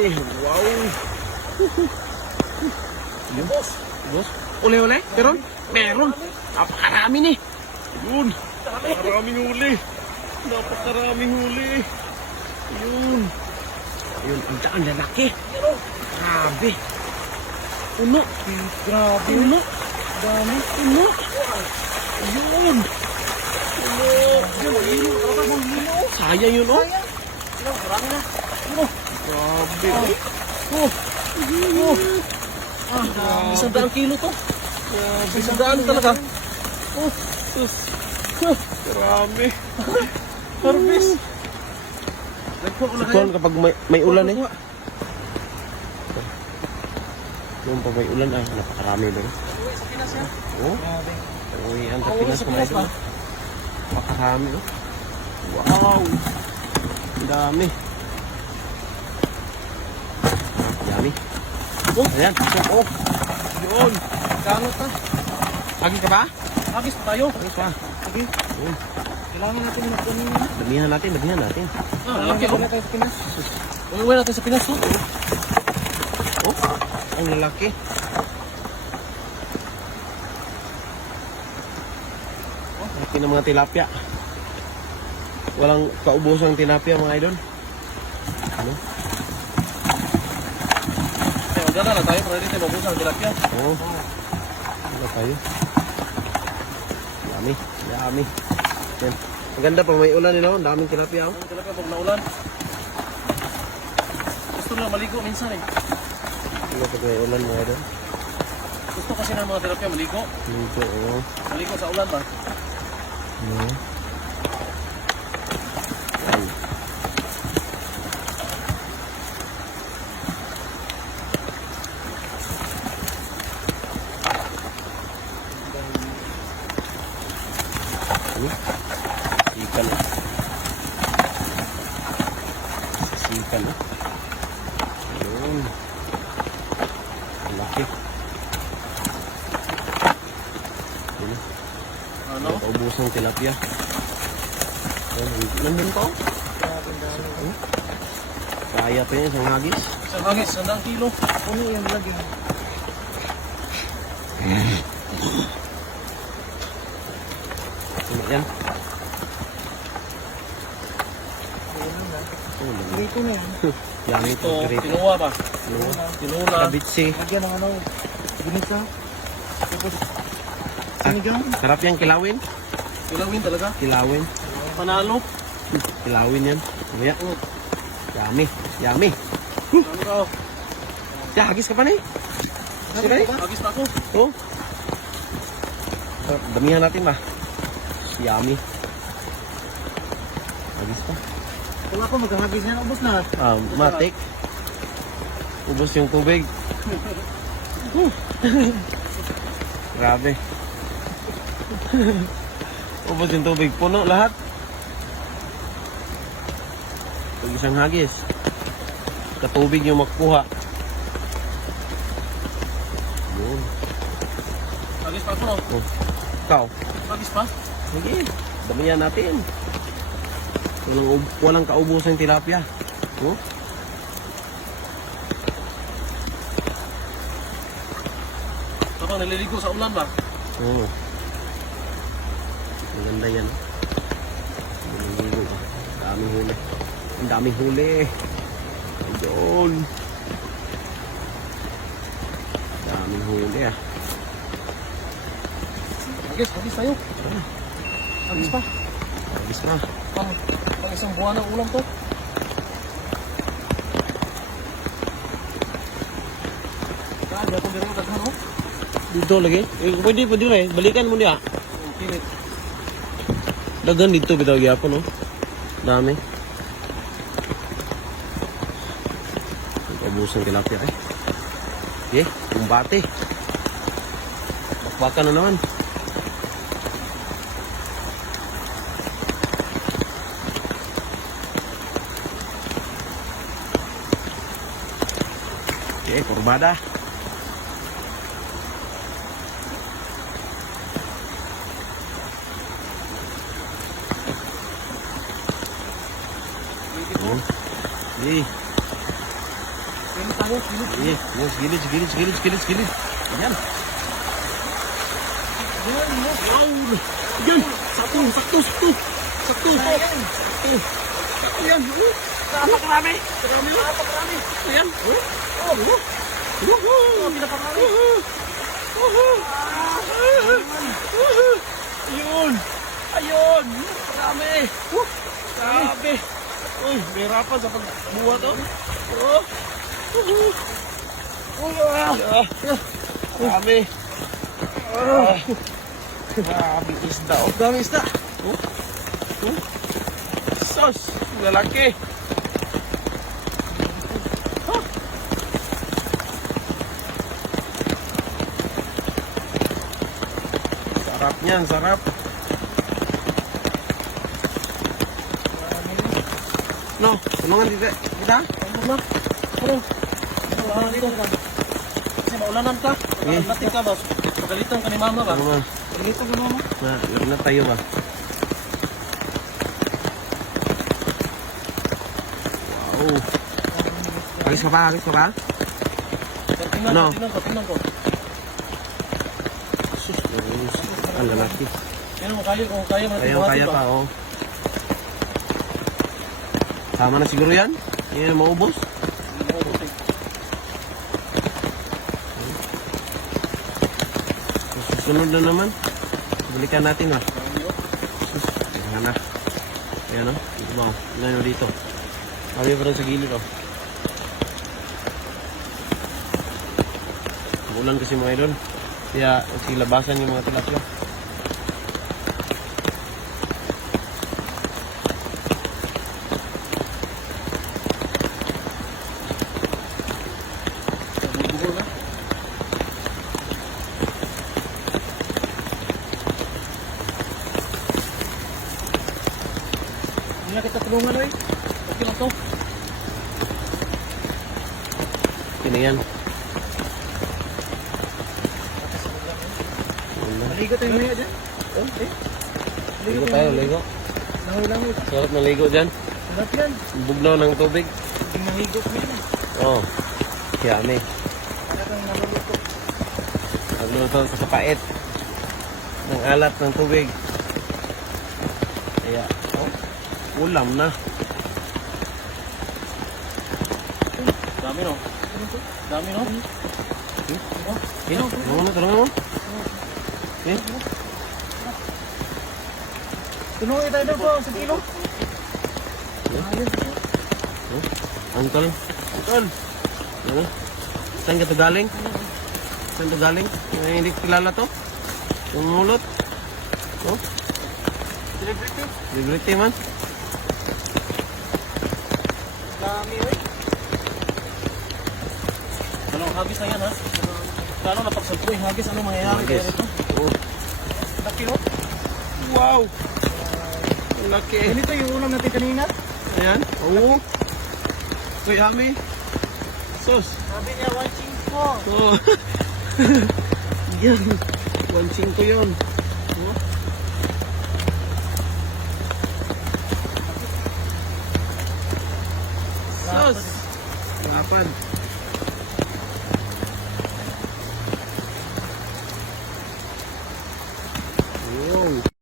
Wow. Yun. Boss. Boss. Uli-uli? Meron? Meron. Napakarami ni. Yun. Napakaraming huli. Napakaraming huli. Yun. Yun. Ang daan lalaki. Grabe. Puno. Grabe. Puno. Dami. Puno. Yun. Puno. Sayang yun, oh. Marami na. Grabe. Oh. Oh. Ah, isang daang kilo to. Grabe. Isang daan talaga. Oh. Sus. Grabe. Harvest. Sikon kapag may, may ulan eh. Yung pag may ulan ay napakarami doon. Sa Pinas yan. Oh. Grabe. Uwi ang Oo, Pinas sa Pinas idol. ba? Napakarami oh. Wow. Ang dami. Ah, dami. Oh, ayan. Oh. Yun. Kanot na. Agi ka ba? Agis pa tayo. Ayos pa. Sige. Yun. Kailangan natin yung kunin na. Damihan natin, damihan natin. Ah, lalaki oh. tayo sa Pinas. Uwi natin sa Pinas oh. Oh, ang lalaki. Oh, laki ng mga tilapia. Walang kaubosang tilapia mga idol. Ano? Maganda na tayo para dito mabusan ang tilapia. Oo. Ano tayo? Dami. Dami. Yan. Ang ganda pa may ulan nila. Ang daming tilapia. Oh. Ang tilapia pag naulan. Gusto nila maligo minsan eh. Ano pag may ulan mga idol? Gusto kasi ng mga tilapia maligo. Dito. Oo. Maligo sa ulan ba? Ano? Yan. Ano? Sikan na. Sikan na. Ayun. Laki. Ayun. Ano? Paubos ng tilapia. Nandun pa oh. Kaya pa yun, isang hagis. Isang hangis, sandang kilo. Puno yung lagi. Yan? Oh, lagi. Dito na yan. Yan ito. Tinuwa ba? Ano? Tinula. Kabitsi. Lagyan ng ano. Ginisa. Tapos, sinigang. Sarap yan kilawin. Kilawin talaga. Kilawin. Panalo. Kilawin yan. Mamaya. Oh. Yummy. Yummy. Ano ka? Ya, hagis ka pa na eh. Sira eh. Agis na ako. Oh. Damihan natin ba? Yummy. Hagis pa. Kung ako maghahagis na, ubos na. Ah, matik. Ubos yung tubig. Grabe. Ubos yung tubig. Puno lahat. Pag isang hagis. Sa tubig yung makuha. Yun. Agis pa no? Oh. Ikaw. Agis pa? Sige. Damihan natin. Walang, walang kaubusan tilapia. Oh. Habang naliligo sa ulan ba? Oo. Ang ganda yan. Naliligo ka. Daming huli. Ang daming huli. Ayun. Daming huli ah. Agis, agis tayo. Agis pa. Agis na. Pang, pang isang buwan ng ulam to. Grabe ako meron daghan oh. Dito lagi. Eh, pwede, pwede na eh. Balikan mo niya. Kilit. Dagan dito bitaw gyapon no. Dami. Ubusan tilapia eh. Eh, kumbate. Bakbakan na naman. Eh, kurbada. Kilit mo. Eh. tayo. Gilid. Sige, yes, gilid, gilid, gilid, gilid, gilid. Ayan. Ayan, no? Wow! Ayan! Sakto, sakto, sakto! Sakto! Sakto! Sakto yan! Oh, Oh! Oh! Oh! Ayun! Ayun! Marami! Grabe! Uy, may hirapan sa pagbuhat to. Oh! Ah! Marami! Grabe isda oh. Dami isda. Oh. Oh. Sos! Lalaki! Huh. Sarap niyan, sarap. No, tulungan dito. Kita? Ano na? Ano? Ano dito? Kasi maulanan ka. Sige. Latin ka ba? Pagalitan ka ni mama ba? Ano man? Pagalitan ka ni mama. Na, na tayo ba? Wow. Alis ka pa, alis ka pa? Ano? ko, tingnan ko, tingnan ko. Sus, ang lalaki. Yan mo kaya, kung kaya mo Kaya, kaya pa, oh. Tama na siguro yan? Yan ang maubos? Susunod na naman. Balikan natin, ah. Sus, yan na. Ayan, oh. Dito ba, oh. Oh, dito. Kami pa rin sa gilid, oh. Ulan kasi mga idol. Kaya, silabasan yung mga tilapia. Bubuo na. Hindi na kita tulungan, oy. To. Sino yan? Ulan. Maligo tayo maya dyan. Okay. Ligo tayo, ligo. Langoy-langoy. Sarap na ligo dyan. Sarap yan. Bugnaw ng tubig. Hindi nahigo ko yan. Oo. Oh. Yummy. Para kang naluluto. Nagluto ko sa pait. Ng alat ng tubig. Kaya, oh, ulam na. Dami no. Dami no. Ino, tulungan mo, tulungan mo. Eh, Tulungan tayo doon po sa kilo. Uncle. Uncle. Ano? Saan ka to galing? Saan to galing? May hindi kilala to? Yung mulot? Oh? Celebrity. Liberty man? Dami oy. Hagis na yan ha? Paano napagsalpo yung hagis? Ano mangyayari kaya nito? Oh. Laki no? Wow! Ang laki. Ganito yung ulam natin kanina. Ayan. Oo. Uy, Ami. Sus. Sabi niya, watching ko. Oh. yan. Wansing ko yun. Oh.